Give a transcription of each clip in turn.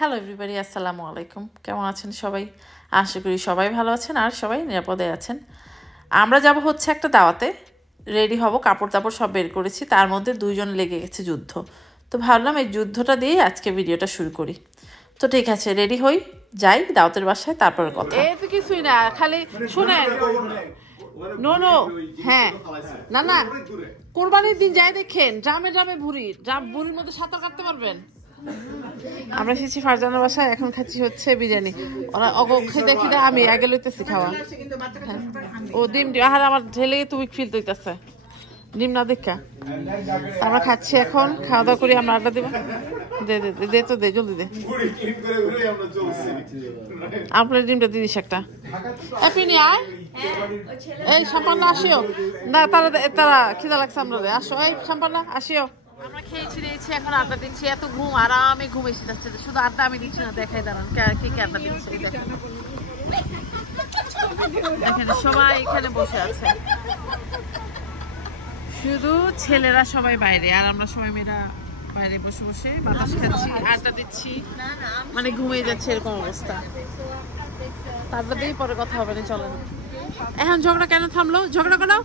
Hello everybody, আসসালামু আলাইকুম। কেমন আছেন সবাই? আশা করি সবাই ভালো আছেন আর সবাই নিরাপদে আছেন। আমরা যাব হচ্ছে একটা দাওয়াতে, রেডি হব, কাপড় তাপড় সব বের করেছি, তার মধ্যে দুইজন লেগে গেছে যুদ্ধ। তো ভাবলাম এই যুদ্ধটা দিয়ে আজকে ভিডিওটা শুরু করি। তো ঠিক আছে, রেডি হই, যাই দাওয়াতের বাসায়, তারপরে কথা। এই তো কিছুই না, খালি শুনেন। নো নো, হ্যাঁ না না, কোরবানির দিন যাই দেখেন, ড্রামে ড্রামে বুড়ির মধ্যে সাঁতার কাটতে পারবেন। আমরা এসেছি ফারজানার বাসায়, এখন খাচ্ছি হচ্ছে বিরিয়ানি। ওরা অগক্ষে দেখি না, আমি আগে লইতেছি খাওয়া। ও ডিম আহার আমার ঢেলে তুমি ফিল তৈতেছে ডিম না দেখা। আমরা খাচ্ছি এখন, খাওয়া দাওয়া করি, আমরা আড্ডা দিব। দে দে দে তো, দে জলদি দে। আপনার ডিমটা দিদিস একটা। আপনি আয়, এই সাম্পান্না আসিও না, তারা খিদা লাগছে আমরা, আসো। এই সাম্পান্না আসিও। আমরা খেয়েছি দিয়েছি, এখন আড্ডা দিচ্ছি। এত ঘুম, আরামে ঘুম এসে যাচ্ছে। শুধু আড্ডা আমি দিচ্ছি না, দেখাই দাঁড়ান কে কে আড্ডা দিচ্ছে। এখানে সবাই এখানে বসে আছে, শুধু ছেলেরা সবাই বাইরে, আর আমরা সবাই মেয়েরা বাইরে বসে বসে বাতাস খাচ্ছি, আড্ডা দিচ্ছি, মানে ঘুমিয়ে যাচ্ছে এরকম অবস্থা। আড্ডা দিয়ে পরে কথা হবে না, চলেন। এখন ঝগড়া কেন থামলো? ঝগড়া করো,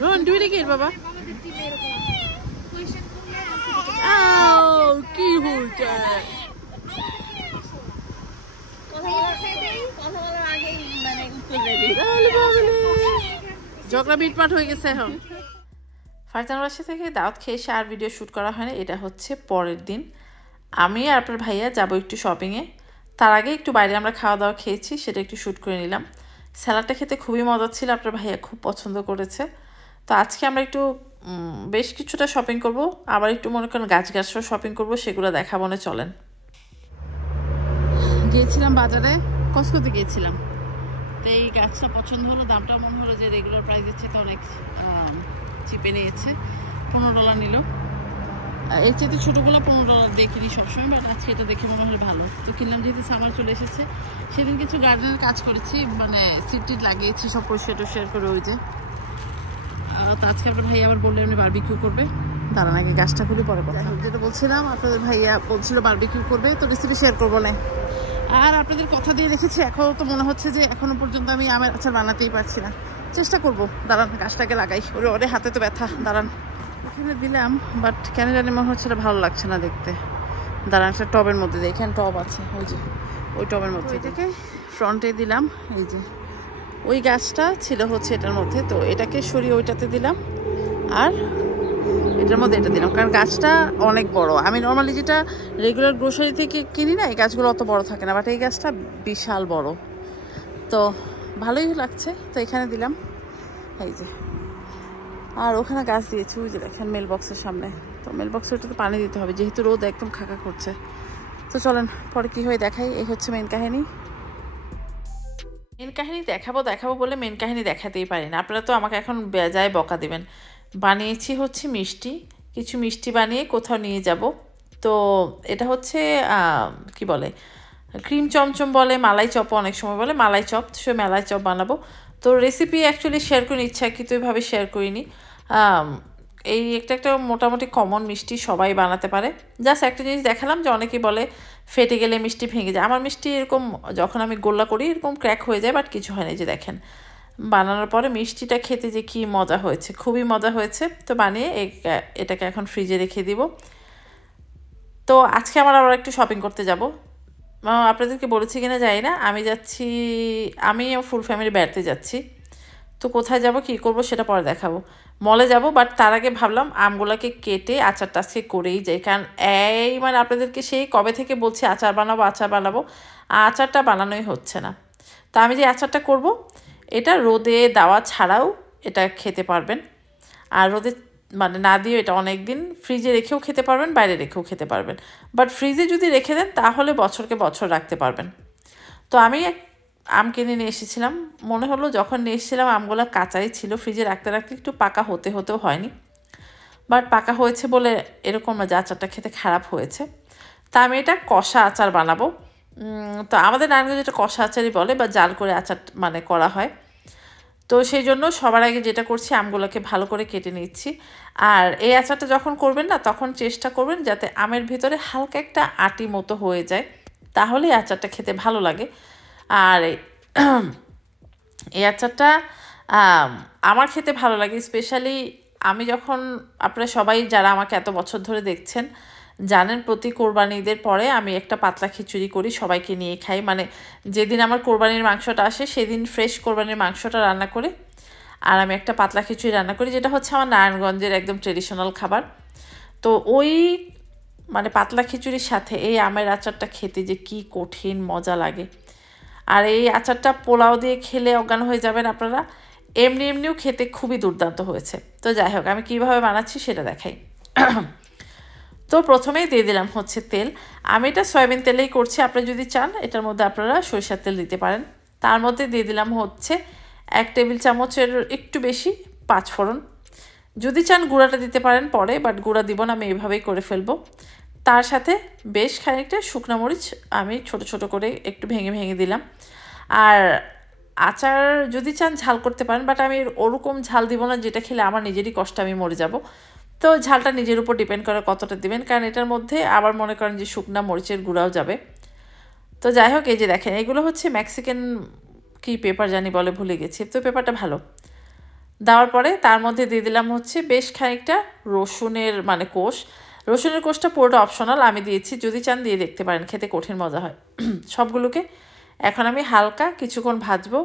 রোহন ডুইরে কি বাবা কি হয়েছে? ঝগড়া মিটমাট হয়ে গেছে। এখন ফারজানার বাসা থেকে দাওয়াত খেয়ে এসে আর ভিডিও শ্যুট করা হয়নি। এটা হচ্ছে পরের দিন। আমি আর আপনার ভাইয়া যাবো একটু শপিংয়ে। তার আগে একটু বাইরে আমরা খাওয়া দাওয়া খেয়েছি, সেটা একটু শ্যুট করে নিলাম। স্যালাডটা খেতে খুবই মজা ছিল, আপনার ভাইয়া খুব পছন্দ করেছে। তো আজকে আমরা একটু বেশ কিছুটা শপিং করব, আবার একটু মনে করেন গাছও শপিং করব, সেগুলো দেখাবো না, চলেন। গিয়েছিলাম বাজারে, কসকোতে গিয়েছিলাম। তো এই গাছটা পছন্দ হলো, দামটা মনে হলো যে রেগুলার প্রাইসের চেয়ে অনেক চিপে নিয়েছে। $15 নিল। এর চেয়ে ছোটোগুলো $15 দিয়ে কিনি সবসময়, বাট আজকে এটা দেখে মনে হলো ভালো, তো কিনলাম। যেহেতু সামার চলে এসেছে, সেদিন কিছু গার্ডেনের কাজ করেছি, মানে সিট টিট লাগিয়েছি সব পরিষ্কার করে। ওই যে তো আজকে আপনার ভাইয়া আবার বললে এমনি বারবিকিউ করবে। দাঁড়ান আগে গাছটা খুলে পরে কথা। যেটা বলছিলাম, আপনাদের ভাইয়া বলছিল বারবিকিউ করবে, তো রেসিপি শেয়ার করবো না। আর আপনাদের কথা দিয়ে রেখেছি, এখন তো মনে হচ্ছে যে এখনো পর্যন্ত আমি আমের আচার বানাতেই পারছি না। চেষ্টা করবো, দাঁড়ান গাছটাকে লাগাই। ওরে হাতে তো ব্যথা, দাঁড়ান। এখানে দিলাম, বাট কেন জানি মনে হচ্ছে এটা ভালো লাগছে না দেখতে। দাঁড়ান একটা টবের মধ্যে দিই, এখানে টব আছে, ওই যে ওই টবের মধ্যে। এটাকে ফ্রন্টে দিলাম, এই যে ওই গাছটা ছিল হচ্ছে এটার মধ্যে, তো এটাকে সরিয়ে ওইটাতে দিলাম, আর এটার মধ্যে এটা দিলাম, কারণ গাছটা অনেক বড়। আমি নর্মালি যেটা রেগুলার গ্রোসারি থেকে কিনি না, এই গাছগুলো অত বড় থাকে না, বাট এই গাছটা বিশাল বড়, তো ভালোই লাগছে। তো এখানে দিলাম, এই যে। আর ওখানে গাছ দিয়েছি, ওই যে দেখেন মেল বক্সের সামনে। তো মেল বক্সে ওটাতে পানি দিতে হবে, যেহেতু রোদ একদম খাকা করছে। তো চলেন পরে কী হয়ে দেখাই। এই হচ্ছে মেন কাহিনী। মেন কাহিনী দেখাবো বলে মেন কাহিনী দেখাতেই পারি না। আপনারা তো আমাকে এখন বেজায় বকা দিবেন। বানিয়েছি হচ্ছে মিষ্টি, কিছু মিষ্টি বানিয়ে কোথাও নিয়ে যাব। তো এটা হচ্ছে কি বলে, ক্রিম চমচম বলে, মালাই চপ অনেক সময় বলে, মালাই চপ। সে মালাই চপ বানাবো। তো রেসিপি অ্যাকচুয়ালি শেয়ার করিনি, ইচ্ছাকৃতভাবে শেয়ার করিনি। এই একটা মোটামুটি কমন মিষ্টি, সবাই বানাতে পারে। জাস্ট একটা জিনিস দেখালাম যে অনেকেই বলে ফেটে গেলে মিষ্টি ভেঙে যায়। আমার মিষ্টি এরকম যখন আমি গোল্লা করি এরকম ক্র্যাক হয়ে যায়, বাট কিছু হয় না। যে দেখেন বানানোর পরে মিষ্টিটা খেতে যে কী মজা হয়েছে, খুবই মজা হয়েছে। তো বানিয়ে এটাকে এখন ফ্রিজে রেখে দিব। তো আজকে আবার একটু শপিং করতে যাব। আপনাদেরকে বলেছি কিনা জানি না, আমি ফুল ফ্যামিলি বেড়াতে যাচ্ছি। তো কোথায় যাব কী করব সেটা পরে দেখাবো। মলে যাব, বাট তার আগে ভাবলাম আমগুলোকে কেটে আচারটা আজকে করেই যাই, কারণ মানে আপনাদেরকে সেই কবে থেকে বলছি আচার বানাবো, আচারটা বানানোই হচ্ছে না। তো আমি যে আচারটা করব, এটা রোদে দেওয়া ছাড়াও এটা খেতে পারবেন, আর রোদে মানে না দিয়ে এটা অনেক দিন ফ্রিজে রেখেও খেতে পারবেন, বাইরে রেখেও খেতে পারবেন। বাট ফ্রিজে যদি রেখে দেন তাহলে বছরকে বছর রাখতে পারবেন। তো আমি আম কিনে নিয়ে এসেছিলাম। মনে হলো যখন নিয়ে এসেছিলাম আমগুলো কাঁচাই ছিল, ফ্রিজে রাখতে রাখতে একটু পাকা হতেও হয়নি, বাট পাকা হয়েছে বলে এরকম না যে আচারটা খেতে খারাপ হয়েছে। তা আমি এটা কষা আচার বানাবো। তো আমাদের নারায়ণগঞ্জে এটা কষা আচারই বলে, বা জাল করে আচার মানে করা হয়। তো সেই জন্য সবার আগে যেটা করছি আমগুলোকে ভালো করে কেটে নিচ্ছি। আর এই আচারটা যখন করবেন না তখন চেষ্টা করবেন যাতে আমের ভিতরে হালকা একটা আটি মতো হয়ে যায়, তাহলেই আচারটা খেতে ভালো লাগে। আর এই আচারটা আমার খেতে ভালো লাগে, স্পেশালি আমি যখন, আপনারা সবাই যারা আমাকে এত বছর ধরে দেখছেন জানেন প্রতি কোরবানি ঈদের পরে আমি একটা পাতলা খিচুড়ি করি, সবাইকে নিয়ে খাই। মানে যেদিন আমার কোরবানির মাংসটা আসে সেদিন ফ্রেশ কোরবানির মাংসটা রান্না করে আর আমি একটা পাতলা খিচুড়ি রান্না করি, যেটা হচ্ছে আমার নারায়ণগঞ্জের একদম ট্রেডিশনাল খাবার। তো ওই মানে পাতলা খিচুড়ির সাথে এই আমের আচারটা খেতে যে কি কঠিন মজা লাগে। আর এই আচারটা পোলাও দিয়ে খেলে অজ্ঞান হয়ে যাবেন আপনারা, এমনিও খেতে খুবই দুর্দান্ত হয়েছে। তো যাই হোক, আমি কীভাবে বানাচ্ছি সেটা দেখাই। তো প্রথমেই দিয়ে দিলাম হচ্ছে তেল। আমি এটা সয়াবিন তেলেই করছি, আপনারা যদি চান এটার মধ্যে আপনারা সরিষার তেল দিতে পারেন। তার মধ্যে দিয়ে দিলাম হচ্ছে 1 টেবিল চামচের একটু বেশি 5 ফোড়ন। যদি চান গুঁড়াটা দিতে পারেন পরে, বাট গুঁড়া দিব না, আমি এইভাবেই করে ফেলবো। তার সাথে বেশ খানিকটা শুকনো মরিচ আমি ছোট ছোট করে একটু ভেঙে দিলাম। আর আচার যদি চান ঝাল করতে পারেন, বাট আমি ওরকম ঝাল দিব না যেটা খেলে আমার নিজেরই কষ্ট, আমি মরে যাব। তো ঝালটা নিজের উপর ডিপেন্ড করে কতটা দিবেন, কারণ এটার মধ্যে আবার মনে করেন যে শুকনা মরিচের গুঁড়াও যাবে। তো যাই হোক, এই যে দেখেন এগুলো হচ্ছে মেক্সিকান কি পেপার জানি বলে, ভুলে গেছি, তো পেপারটা ভালো। দেওয়ার পরে তার মধ্যে দিয়ে দিলাম হচ্ছে বেশ খানিকটা রসুনের মানে কোষ। রসুনের কোষটা পুরোটা অপশনাল, আমি দিয়েছি, যদি চান দিয়ে দেখতে পারেন, খেতে কঠিন মজা হয়। সবগুলোকে এখন আমি হালকা কিছুক্ষণ ভাজবো।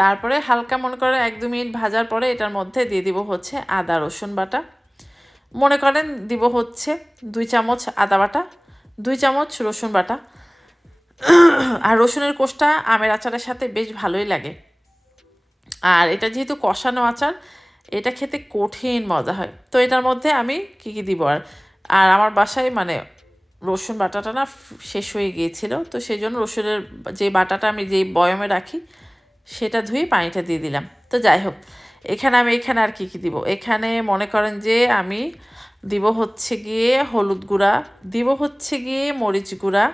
তারপরে হালকা মনে করেন 1-2 মিনিট ভাজার পরে এটার মধ্যে দিয়ে দিব হচ্ছে আদা রসুন বাটা। মনে করেন দিব হচ্ছে 2 চামচ আদা বাটা, 2 চামচ রসুন বাটা। আর রসুনের কোষটা আমের আচারের সাথে বেশ ভালোই লাগে। আর এটা যেহেতু কষানো আচার, এটা খেতে কঠিন মজা হয়। তো এটার মধ্যে আমি কি দিব, আর আমার বাসায় মানে রসুন বাটাটা না শেষ হয়ে গিয়েছিল, তো সেই জন্য রসুনের যে বাটাটা আমি যেই বয়মে রাখি সেটা ধুয়ে পানিটা দিয়ে দিলাম। তো যাই হোক, এখানে আর কি দিব, এখানে মনে করেন যে আমি দিব হচ্ছে গিয়ে হলুদ গুঁড়া, দিব হচ্ছে গিয়ে মরিচ গুঁড়া,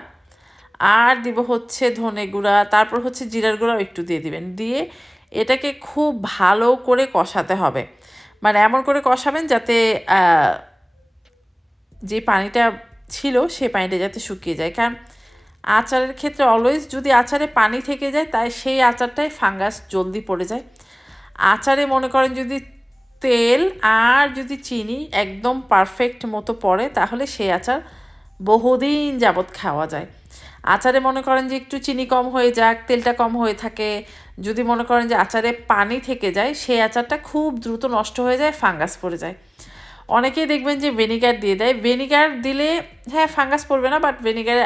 আর দিব হচ্ছে ধনে গুঁড়া, তারপর হচ্ছে জিরার গুঁড়াও একটু দিয়ে দিবেন। দিয়ে এটাকে খুব ভালো করে কষাতে হবে, মানে এমন করে কষাবেন যাতে যে পানিটা ছিল সেই পানিটা যাতে শুকিয়ে যায়। কারণ আচারের ক্ষেত্রে অলওয়েজ যদি আচারে পানি থেকে যায় তাই সেই আচারটায় ফাঙ্গাস জলদি পড়ে যায়। আচারে মনে করেন যদি তেল আর যদি চিনি একদম পারফেক্ট মতো পড়ে তাহলে সেই আচার বহুদিন যাবৎ খাওয়া যায়। আচারে মনে করেন যে একটু চিনি কম হয়ে যাক, তেলটা কম হয়ে থাকে, যদি মনে করেন যে আচারে পানি থেকে যায় সেই আচারটা খুব দ্রুত নষ্ট হয়ে যায়, ফাঙ্গাস পড়ে যায়। অনেকেই দেখবেন যে ভিনিগার দিয়ে দেয়, ভিনিগার দিলে হ্যাঁ ফাঙ্গাস পড়বে না, বাট ভিনিগারে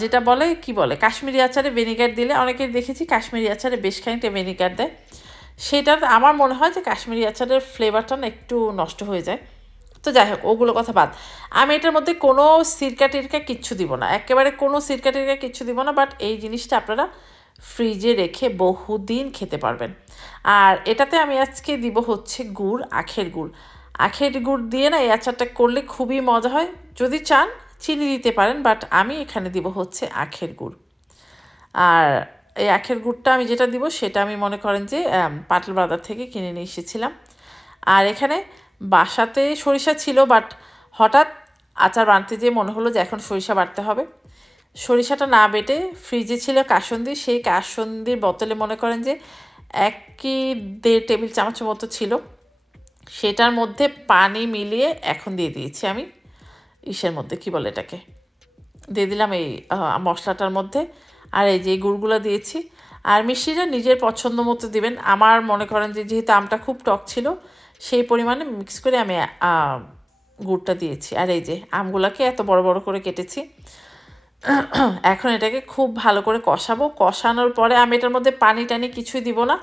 যেটা বলে কি বলে কাশ্মীরি আচারে ভিনিগার দিলে, অনেকেই দেখেছি কাশ্মীরি আচারে বেশ খানিকটা ভিনিগার দেয়, সেটা আমার মনে হয় যে কাশ্মীরি আচারের ফ্লেভারটা না একটু নষ্ট হয়ে যায়। তো যাই হোক, ওগুলো কথা বাদ, আমি এটার মধ্যে কোনো সিরকা টিরকা কিচ্ছু দিব না, একেবারে কোনো সিরকা টিরকা কিচ্ছু দিব না, বাট এই জিনিসটা আপনারা ফ্রিজে রেখে বহুদিন খেতে পারবেন। আর এটাতে আমি আজকে দিব হচ্ছে গুড়, আখের গুড়। আখের গুড় দিয়ে না এই আচারটা করলে খুবই মজা হয়, যদি চান চিনি দিতে পারেন, বাট আমি এখানে দিব হচ্ছে আখের গুড়। আর এই আখের গুড়টা আমি যেটা দিব সেটা আমি মনে করেন যে পাটল বাজার থেকে কিনে নিয়ে এসেছিলাম। আর এখানে বাসাতে সরিষা ছিল, বাট হঠাৎ আচার বানতে যেয়ে মনে হলো যে এখন সরিষা বাটতে হবে। সরিষাটা না বেটে ফ্রিজে ছিল কাসুন্দি, সেই কাসুন্দির বোতলে মনে করেন যে 1-1.5 টেবিল চামচের মতো ছিল, সেটার মধ্যে পানি মিলিয়ে এখন দিয়ে দিয়েছি আমি ইসের মধ্যে, কি বলে এটাকে, দিয়ে দিলাম এই মশলাটার মধ্যে। আর এই যে গুড়গুলো দিয়েছি, আর মিষ্টিটা নিজের পছন্দ মতো দিবেন। আমার মনে করেন যে যেহেতু আমটা খুব টক ছিল সেই পরিমাণে মিক্স করে আমি গুড়টা দিয়েছি। আর এই যে আমগুলোকে এত বড় বড় করে কেটেছি। এখন এটাকে খুব ভালো করে কষাবো, কষানোর পরে আমি এটার মধ্যে পানি টানি কিছুই দিব না,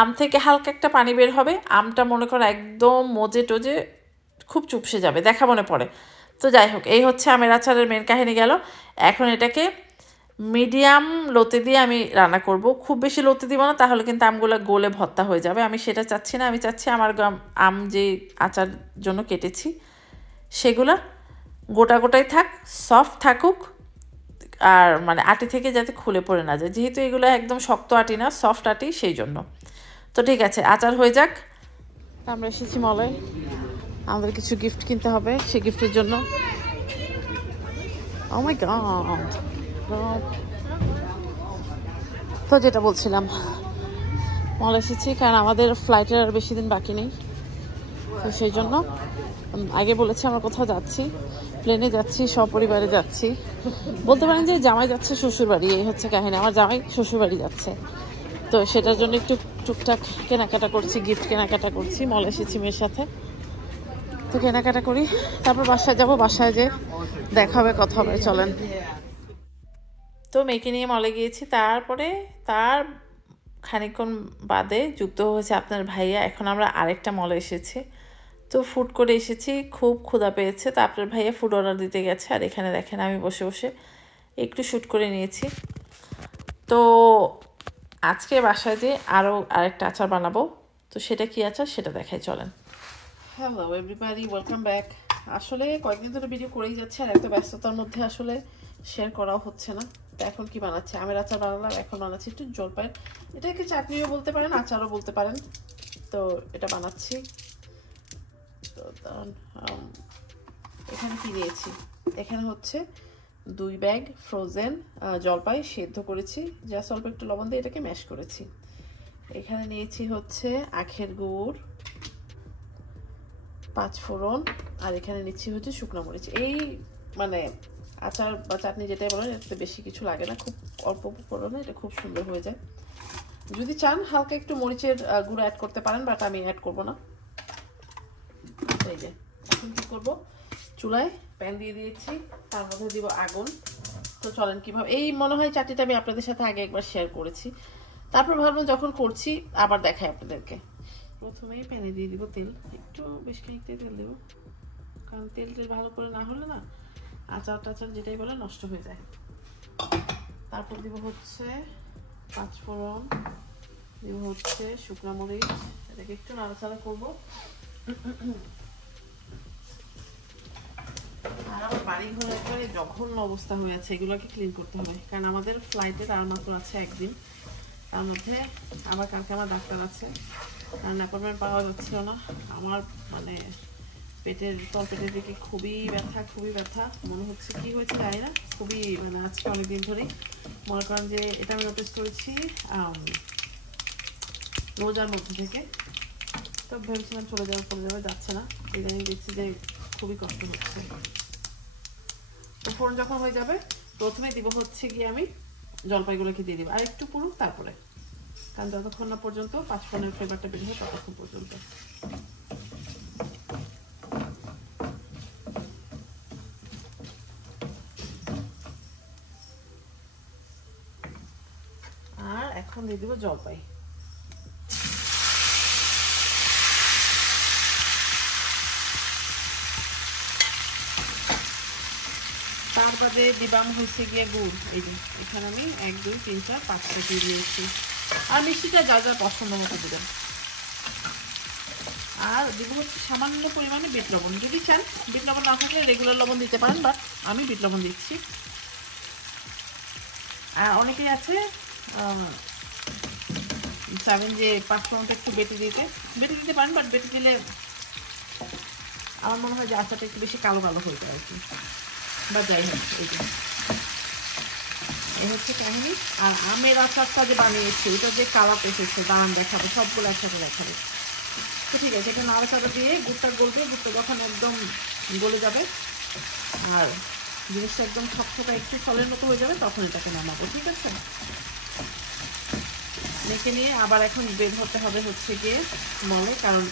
আম থেকে হালকা একটা পানি বের হবে, আমটা মনে করো একদম মজে টজে খুব চুপসে যাবে দেখা মনে পড়ে। তো যাই হোক, এই হচ্ছে আমের আচারের মেন কাহিনী গেল। এখন এটাকে মিডিয়াম লোতে দিয়ে আমি রান্না করব, খুব বেশি লোতে দিব না, তাহলে কিন্তু আমগুলো গলে ভর্তা হয়ে যাবে, আমি সেটা চাচ্ছি না। আমি চাচ্ছি আমার আম যে আচার জন্য কেটেছি সেগুলো গোটা গোটাই থাক, সফট থাকুক, আর মানে আটি থেকে যাতে খুলে পড়ে না যায়, যেহেতু এগুলো একদম শক্ত আটি না, সফট আটি, সেই জন্য। তো ঠিক আছে, আচার হয়ে যাক। আমরা এসেছি মলে, আমাদের কিছু গিফট কিনতে হবে, সেই গিফটের জন্য। Oh my God! তো যেটা বলছিলাম, মল এসেছি কারণ আমাদের ফ্লাইটের আর বেশি দিন বাকি নেই। তো সেই জন্য আগে বলেছি আমরা কোথাও যাচ্ছি, প্লেনে যাচ্ছি, সপরিবারে যাচ্ছি। বলতে পারেন যে জামাই যাচ্ছে শ্বশুরবাড়ি, এই হচ্ছে কাহিনী। আমার জামাই শ্বশুরবাড়ি যাচ্ছে, তো সেটার জন্য একটু টুকটাক কেনাকাটা করছি, গিফট কেনাকাটা করছি। মল এসেছি মেয়ের সাথে, তো কেনাকাটা করি, তারপর বাসায় যাব। বাসায় যে দেখা হবে, কথা হবে, চলেন। তো মেয়েকে নিয়ে মলে গিয়েছি, তারপরে তার খানিকক্ষণ বাদে যুক্ত হয়েছে আপনার ভাইয়া। এখন আমরা আরেকটা মলে এসেছি, তো ফুড করে এসেছি, খুব ক্ষুধা পেয়েছে। তো আপনার ভাইয়া ফুড অর্ডার দিতে গেছে, আর এখানে দেখেন আমি বসে বসে একটু শ্যুট করে নিয়েছি। তো আজকে বাসায় যে আরও আরেকটা আচার বানাবো, তো সেটা কি আচার সেটা দেখাই, চলেন। Hello everybody, welcome back. আসলে কয়েকদিন ধরে ভিডিও করেই যাচ্ছে, আর এত ব্যস্ততার মধ্যে আসলে শেয়ার করাও হচ্ছে না। তো এখন কি বানাচ্ছি, আমের আচার বানালাম, এখন বানাচ্ছি একটু জলপাইয়ের, এটাকে চাটনিও বলতে পারেন, আচারও বলতে পারেন। তো এটা বানাচ্ছি। তো এখানে কি নিয়েছি, এখানে হচ্ছে 2 ব্যাগ ফ্রোজেন জলপাই সেদ্ধ করেছি, যা অল্প একটু লবণ দিয়ে এটাকে ম্যাশ করেছি। এখানে নিয়েছি হচ্ছে আখের গুড়, 5 ফোড়ন, আর এখানে নিচ্ছি হচ্ছে শুকনো মরিচ। এই মানে আচার বা চাটনি যেটাই বলেন, এটাতে বেশি কিছু লাগে না, খুব অল্প ফোড়নে এটা খুব সুন্দর হয়ে যায়। যদি চান হালকা একটু মরিচের গুঁড়ো অ্যাড করতে পারেন, বাট আমি অ্যাড করবো না। এই যে এখন কি করবো, চুলায় প্যান দিয়ে দিয়েছি, তার মধ্যে দিব আগুন। তো চলেন কিভাবে, এই মনে হয় চাটনিটা আমি আপনাদের সাথে আগে একবার শেয়ার করেছি, তারপর ভাবলাম যখন করছি আবার দেখাই আপনাদেরকে। প্রথমেই প্যানে দিয়ে দিব তেল, একটু বেশ খানিকটাই তেল দেবো, কারণ তেল ভালো করে না হলে না আচার টাচার যেটাই বলে নষ্ট হয়ে যায়। তারপর দিব হচ্ছে 5 ফোড়ন, দিব হচ্ছে শুকনো মরিচ, এটাকে একটু নাড়াচাড়া করবো। আর আমার বাড়ি ঘরে একবারে জঘন্য অবস্থা হয়ে আছে, এগুলোকে ক্লিন করতে হবে, কারণ আমাদের ফ্লাইটের আর মাত্র আছে একদিন, তার মধ্যে আবার কালকে আমার ডাক্তার আছে, কারণ অ্যাপয়েন্টমেন্ট পাওয়া যাচ্ছিল না। আমার মানে পেটের তলপেটের দিকে খুবই ব্যথা, মনে হচ্ছে কি হয়েছে জানি না, খুবই মানে আজকে অনেকদিন ধরেই মনে করেন যে এটা আমি নোটিস করেছি রোজার মধ্যে থেকে। তো ভেবেছিলাম চলে যাবে, যাচ্ছে না, ইদানিং দেখছি যে খুবই কষ্ট হচ্ছে। তো ফোড়ন যখন হয়ে যাবে, প্রথমে দিব হচ্ছে গিয়ে আমি জলপাইগুলোকে দিয়ে দিব, আর একটু পুরুক তারপরে, কারণ যতক্ষণ না পর্যন্ত 5 ফোড়নের ফ্লেভারটা বের হয় ততক্ষণ পর্যন্ত। আর এখন দিয়ে দিব জলপাই। তার বাদে দিবাম হয়েছে গিয়ে গুড়, এই যে এখানে আমি 1 2 3 4 5টা দিয়ে দিয়েছি, আর মিষ্টিটা যা যা পছন্দ মতো দেবেন। আর দিব হচ্ছে সামান্য পরিমাণে বিট লবণ, যদি চান বিট লবণ না থাকলে রেগুলার লবণ দিতে পারেন, বাট আমি বিট লবণ দিচ্ছি। আর অনেকেই আছে চাবেন যে 5 ফোড়নটা একটু বেটে দিতে পারেন, বাট বেটে দিলে আমার মনে হয় যে আচারটা একটু বেশি কালো হয়ে যায় আর কি, বা যাই হোক। এই হচ্ছে কাহিনি। আর আমের আচারটা যে বানিয়েছি, ওটা যে কালার এসেছে দাঁড়ান দেখাবো, সবগুলো একসাথে দেখাবো। তো ঠিক আছে, এটা নাড়াচাড়া দিয়ে গুড়টা গলবে, গুড়টা যখন একদম গলে যাবে আর জিনিসটা একদম ঠকঠকা একটু ফলের মতো হয়ে যাবে, তখন এটাকে নামাবো। ঠিক আছে, মেখে নিয়ে আবার এখন বের হতে হবে হচ্ছে গিয়ে মলে, কারণ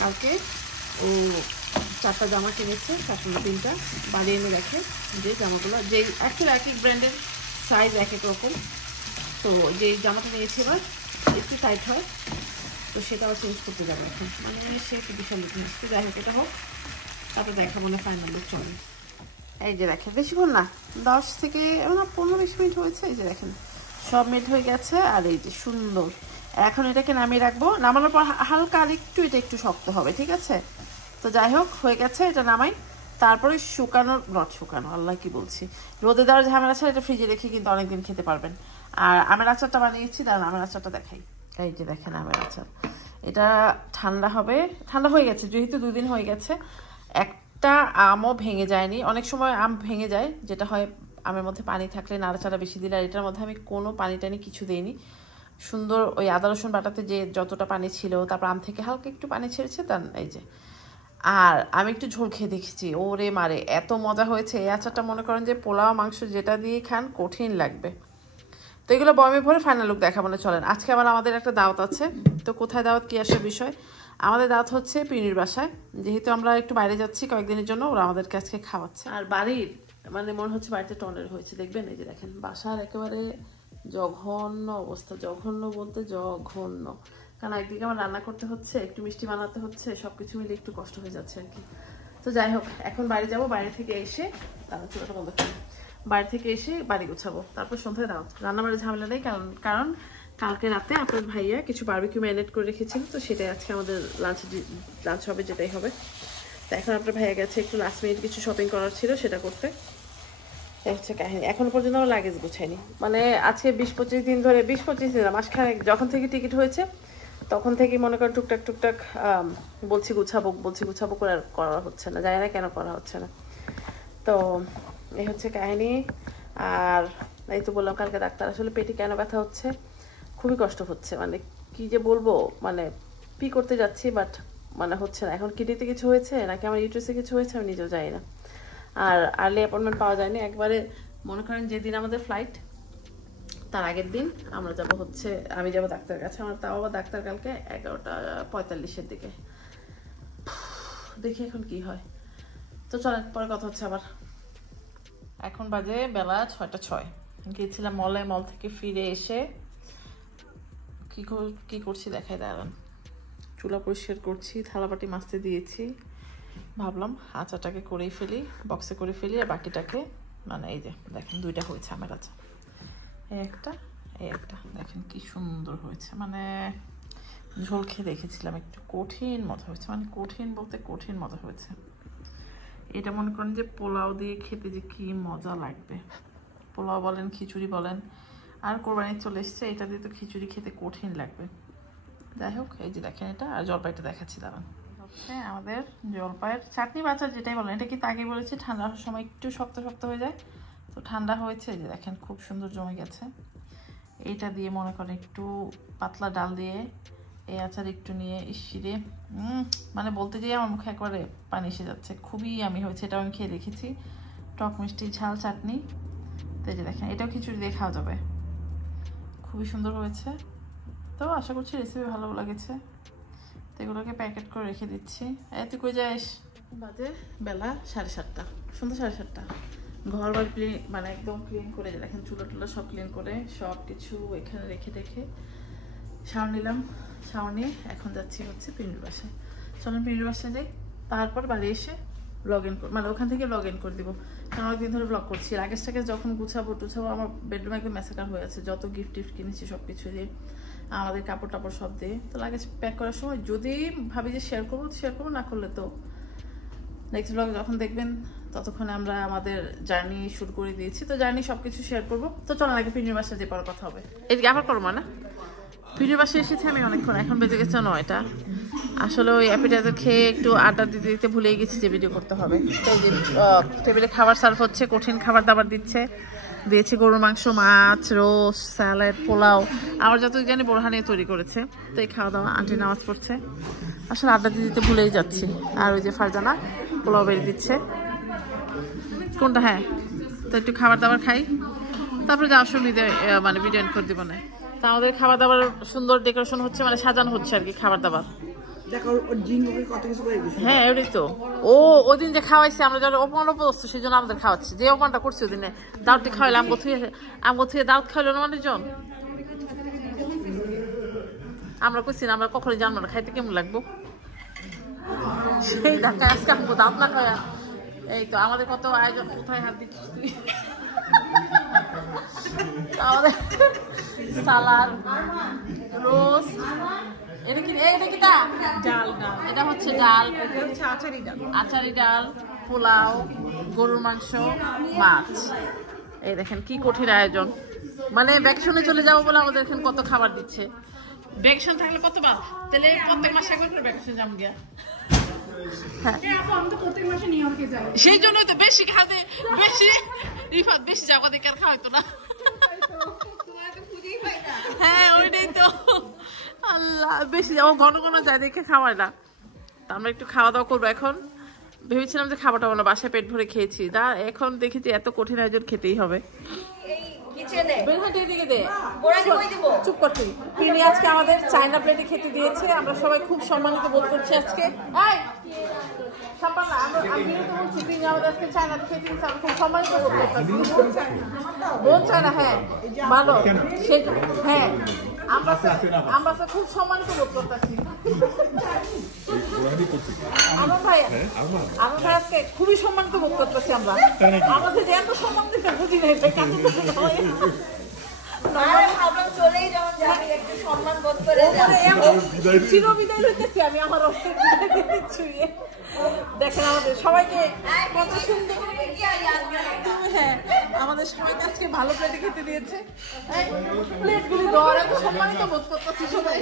কালকে ও 4টা জামা কিনেছে, 3টা বাড়ি এনে রাখে, যে জামাগুলো যেই অ্যাকচুয়ালি এক এক ব্র্যান্ডের সাইজ এক এক রকম। তো যেই জামাটা নিয়েছি এবার একটু টাইট হয়, তো সেটাও চেঞ্জ করতে যাবে এখন, মানে সে একটু বিশাল লুক নিচ্ছে। যাই হোক, এটা হোক, তারপরে দেখা মনে ফাইনাল লুক চলে। এই যে দেখেন, বেশিক্ষণ না, 10 থেকে 15-20 মিনিট হয়েছে। এই যে দেখেন সব মেল্ট হয়ে গেছে, আর এই যে সুন্দর। এখন এটাকে নামিয়ে রাখবো, নামানোর পর হালকা আর একটু এটা একটু শক্ত হবে। ঠিক আছে, তো যাই হোক হয়ে গেছে, এটা নামাই। তারপরে শুকানো আল্লাহ কি বলছি, রোদে দেওয়ার ঝামেলা ছাড়া এটা ফ্রিজে রেখে কিন্তু অনেকদিন খেতে পারবেন। আর আমের আচারটা বানিয়েছি, দাঁড়ান আমের আচারটা দেখাই। এই যে দেখেন আমের আচার, এটা ঠান্ডা হয়ে গেছে, যেহেতু 2 দিন হয়ে গেছে। একটা আমও ভেঙে যায়নি। অনেক সময় আম ভেঙে যায়, যেটা হয় আমের মধ্যে পানি থাকলে, নাড়াচাড়া বেশি দিলে। আর এটার মধ্যে আমি কোনো পানি টানি কিছু দিইনি। সুন্দর ওই আদা রসুন বাটাতে যে যতটা পানি ছিল, তারপর আম থেকে হালকা একটু পানি ছেড়েছে, দেন এই যে। আর আমি একটু ঝোল খেয়ে দেখেছি, ওরে মারে এত মজা হয়েছে। এই আচারটা মনে করেন যে পোলাও মাংস যেটা দিয়ে খান কঠিন লাগবে। তো এগুলো বয়মে ভরে ফাইনাল লুক দেখাবো না, চলেন। আজকে আবার আমাদের একটা দাওয়াত আছে। তো কোথায় দাওয়াত, কি আসার বিষয়? আমাদের দাওয়াত হচ্ছে পিনির বাসায়। যেহেতু আমরা একটু বাইরে যাচ্ছি কয়েকদিনের জন্য, ওরা আমাদেরকে আজকে খাওয়াচ্ছে। আর বাড়ির মানে মনে হচ্ছে বাড়িতে টনের হয়েছে, দেখবেন এই যে দেখেন বাসার একেবারে জঘন্য অবস্থা। জঘন্য বলতে জঘন্য, কারণ একদিকে আমার রান্না করতে হচ্ছে, একটু মিষ্টি বানাতে হচ্ছে, সবকিছু মিলে একটু কষ্ট হয়ে যাচ্ছে আর কি। তো যাই হোক, এখন বাইরে যাব, বাইরে থেকে এসে চুলাটা বন্ধ করি, বাড়ি থেকে এসে বাড়ি গুছাবো, তারপর সন্ধ্যায় দাও। রান্নাবাড়ির ঝামেলা নেই, কারণ কালকে রাতে আপনার ভাইয়া কিছু বারবিকিউ ম্যারিনেট করে রেখেছিল, তো সেটাই আজকে আমাদের লাঞ্চ হবে, যেটাই হবে। তো এখন আপনার ভাইয়া গেছে একটু লাস্ট মিনিট কিছু শপিং করার ছিল, সেটা করতে। এই হচ্ছে কাহিনী। এখন পর্যন্ত আমার লাগেজ গুছাইনি, মানে আজকে 20-25 দিন ধরে, 20-25 দিন মাসখানেক যখন থেকে টিকিট হয়েছে তখন থেকে মনে করেন টুকটাক বলছি গুছাবো করে করা হচ্ছে না, জানি না কেন করা হচ্ছে না। তো এই হচ্ছে কাহিনী। আর এই তো বললাম কালকে ডাক্তার, আসলে পেটে কেন ব্যথা হচ্ছে, খুবই কষ্ট হচ্ছে, মানে কি যে বলবো, মানে পি করতে যাচ্ছি বাট মানে হচ্ছে না। এখন কিডনিতে কিছু হয়েছে নাকি আমার ইউট্রাসে কিছু হয়েছে আমি নিজেও জানি না। আর আর্লি অ্যাপয়েন্টমেন্ট পাওয়া যায়নি। একবারে মনে করেন যেদিন আমাদের ফ্লাইট তার আগের দিন আমরা যাব হচ্ছে, আমি যাব ডাক্তারের কাছে। আমার তাও আবার ডাক্তার কালকে 11:45-এর দিকে, দেখি এখন কি হয়। তো চলেন পরে কথা হচ্ছে আবার। এখন বাজে বেলা 6:06। গিয়েছিলাম মলে, মল থেকে ফিরে এসে কি করছি দেখাই, দাঁড়ান। চুলা পরিষ্কার করছি, থালাবাটি মাজতে দিয়েছি। ভাবলাম আচারটাকে করেই ফেলি, বক্সে করে ফেলি, আর বাকিটাকে মানে এই যে দেখেন 2টা হয়েছে আমের আচার, এই একটা দেখেন কি সুন্দর হয়েছে। মানে ঝোল খেয়ে দেখেছিলাম, একটু কঠিন মজা হয়েছে, মানে কঠিন বলতে কঠিন মজা হয়েছে। এটা মনে করেন যে পোলাও দিয়ে খেতে যে কি মজা লাগবে, পোলাও বলেন খিচুড়ি বলেন। আর কোরবানি চলে এসছে, এটা দিয়ে তো খিচুড়ি খেতে কঠিন লাগবে। যাই হোক, এই যে দেখেন এটা, আর জলপাইটা দেখাচ্ছি দাঁড়ান। হচ্ছে আমাদের জলপাইয়ের চাটনি বাচার যেটাই বলেন, এটা কিন্তু আগে বলেছি ঠান্ডা হওয়ার সময় একটু শক্ত হয়ে যায়, তো ঠান্ডা হয়েছে, যে দেখেন খুব সুন্দর জমে গেছে। এইটা দিয়ে মনে করেন একটু পাতলা ডাল দিয়ে এই আচার একটু নিয়ে ইসিরে মানে বলতে যেয়ে আমার মুখে একবারে পানি এসে যাচ্ছে, খুবই আমি হয়েছে। এটাও আমি খেয়ে দেখেছি, টক মিষ্টি ঝাল চাটনি। তো এই যে দেখেন এটাও খিচুড়ি দিয়ে খাওয়া যাবে, খুবই সুন্দর হয়েছে। তো আশা করছি রেসিপি ভালো লেগেছে। তো এগুলোকে প্যাকেট করে রেখে দিচ্ছি। তুই কই যাস? বাজে বেলা 7:30, সন্ধ্যা 7:30। ঘর বার ক্লিন, মানে একদম ক্লিন করে, দেখেন চুলা টুলা সব ক্লিন করে সব কিছু এখানে রেখে শাওয়ার নিলাম। শাওয়ার নিয়ে এখন যাচ্ছি হচ্ছে পিন্ডুর বাসায়। চলেন পিন্ডুর বাসায় যাই, তারপর বাড়ি এসে লগ ইন মানে ওখান থেকে লগ ইন করে দিব, কারণ অনেকদিন ধরে ব্লগ করছি। লাগেজটাকে যখন গুছাবো আমার বেডরুম একদম ম্যাসেকার হয়ে আছে, যত গিফট কিনেছি সব কিছু দিয়ে, আমাদের কাপড় টাপড় সব দিয়ে। তো লাগেজ প্যাক করার সময় যদি ভাবি যে শেয়ার করবো, না করলে তো নেক্সট ব্লগ যখন দেখবেন ততক্ষণে আমরা আমাদের জার্নি শুরু করে দিয়েছি। তো জার্নি সবকিছু শেয়ার করবো। তো চলেন আগে পিন্ডুর বাসায় যে পরে কথা হবে। এদিকে আবার করবো না, পিন্ডুর বাসায় এসেছি আমি অনেকক্ষণ, এখন বেজে গেছে 9টা। আসলে ওই অ্যাপিটাইজার খেয়ে একটু আড্ডা দিতে ভুলেই গেছি যে ভিডিও করতে হবে। তো এই যে টেবিলে খাবার সার্ভ হচ্ছে, কঠিন খাবার দাবার দিয়েছে গরুর মাংস, মাছ, রোস্ট, স্যালাড, পোলাও, আমার যত জানি বোরহানি তৈরি করেছে। তো এই খাওয়া দাওয়া, আন্টি নামাজ পড়ছে, আসলে আড্ডা দিতে ভুলেই যাচ্ছি। আর ওই যে ফারজানা পোলাও বেরিয়ে দিচ্ছে কোনটা, হ্যাঁ। তো একটু খাবার দাবার খাই, তারপরে যাওয়ার সময় মানে ভিডিও এন্ড করে দিব না। তা আমাদের খাবার দাবার সুন্দর ডেকোরেশন হচ্ছে, মানে সাজানো হচ্ছে আর কি খাবার দাবার। হ্যাঁ ওটাই তো, ওই দিন যে খাওয়াইছে আমরা যারা অপমান অপদস্থ, সেই জন্য আমাদের খাওয়াচ্ছি। যে অপমানটা করছি ওই দিনে, দাওয়াতটি খাওয়াইলে আমগো থুয়ে দাওয়াত খাওয়াইলো না মানুষজন। আমরা কইছি না, আমরা কখনোই জানবো না খাইতে কেমন লাগবো, সেই ধাক্কায় আজকে আমগো দাওয়াত না খাওয়া। এই তো আমাদের কত আয়োজন, কোথায় হাত দিচ্ছিস তুই? আমাদের সালাদ, রোস্ট, এটা কি ডাল, এটা হচ্ছে ডাল, আচারি ডাল, পোলাও, গরুর মাংস, মাছ। এই দেখেন কি কঠিন আয়োজন, মানে ভ্যাকেশনে চলে যাবো বলে আমাদের এখানে কত খাবার দিচ্ছে। ভ্যাকেশন থাকলে কতবার, তাহলে প্রত্যেক মাসে একবার করে ভ্যাকেশন যাবো গিয়া। সেই জন্যই তো বেশি খাতে বেশি রিফাত বেশি যাওয়া দিকে আর খাওয়াইতো না। হ্যাঁ ওইটাই তো, আল্লাহ বেশি যাবো ঘন ঘন যায় দেখে খাওয়ায় না। তা আমরা একটু খাওয়া দাওয়া করবো এখন। ভেবেছিলাম যে খাবারটা আমরা বাসায় পেট ভরে খেয়েছি, তা এখন দেখেছি এত কঠিন আয়োজন খেতেই হবে। চুপ করছি। তিনি আজকে আমাদের চায়না প্লেটে খেতে দিয়েছে, আমরা সবাই খুব সম্মানিত বোধ করছি আজকে। বোন চায়না, হ্যাঁ ভালো, হ্যাঁ আমরা তো খুব সম্মানিত বোধ করতেছি। আমার ভাই আজকে খুবই সম্মানিত বোধ করতেছি আমরা, আমাদের এত সম্মান দিতে বুঝি না। চিরবিদায় হইতেছি আমি আমার দেখেন আমাদের সবাইকে কত সুন্দর, হ্যাঁ আমাদের সবাইকে আজকে ভালো প্লেটে খেতে দিয়েছে। প্লেটগুলি দেওয়ার এত সম্মানিত বোধ করতেছি সবাই।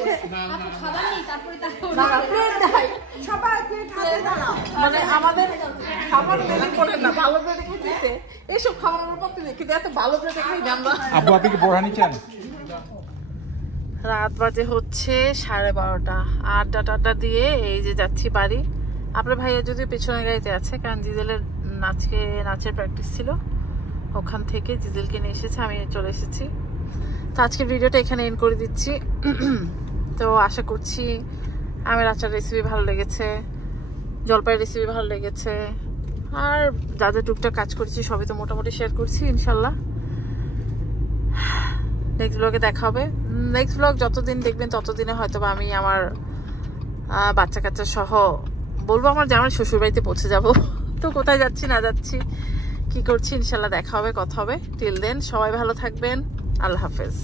মানে আমাদের খাবার মেনু করে না, ভালো প্লেটে খেতেছে। এইসব খাবার আমরা প্রতিদিন কিন্তু এত ভালো প্লেটে খাই না আমরা। রাত বাজে হচ্ছে 12:30, আড্ডা টাড্ডা দিয়ে এই যে যাচ্ছি বাড়ি। আপনার ভাইয়া যদি পেছনে গাড়িতে আছে, কারণ জিজেলের নাচের প্র্যাকটিস ছিল, ওখান থেকে জিজেলকে নিয়ে এসেছে, আমি চলে এসেছি। তো আজকের ভিডিওটা এখানে এন্ড করে দিচ্ছি। তো আশা করছি আমের আচার রেসিপি ভালো লেগেছে, জলপাইয়ের রেসিপি ভালো লেগেছে, আর যাদের টুকটাক কাজ করছি সবই তো মোটামুটি শেয়ার করছি ইনশাল্লাহ। নেক্সট ব্লগে দেখা হবে। নেক্সট ব্লগ যতদিন দেখবেন ততদিনে হয়তো আমি আমার বাচ্চা কাচ্চা সহ বলবো আমার যে আমার শ্বশুর বাড়িতে পৌঁছে যাব। তো কোথায় যাচ্ছি না যাচ্ছি কি করছি ইনশাল্লাহ দেখা হবে, কথা হবে। টিল দেন সবাই ভালো থাকবেন, আল্লাহ হাফেজ।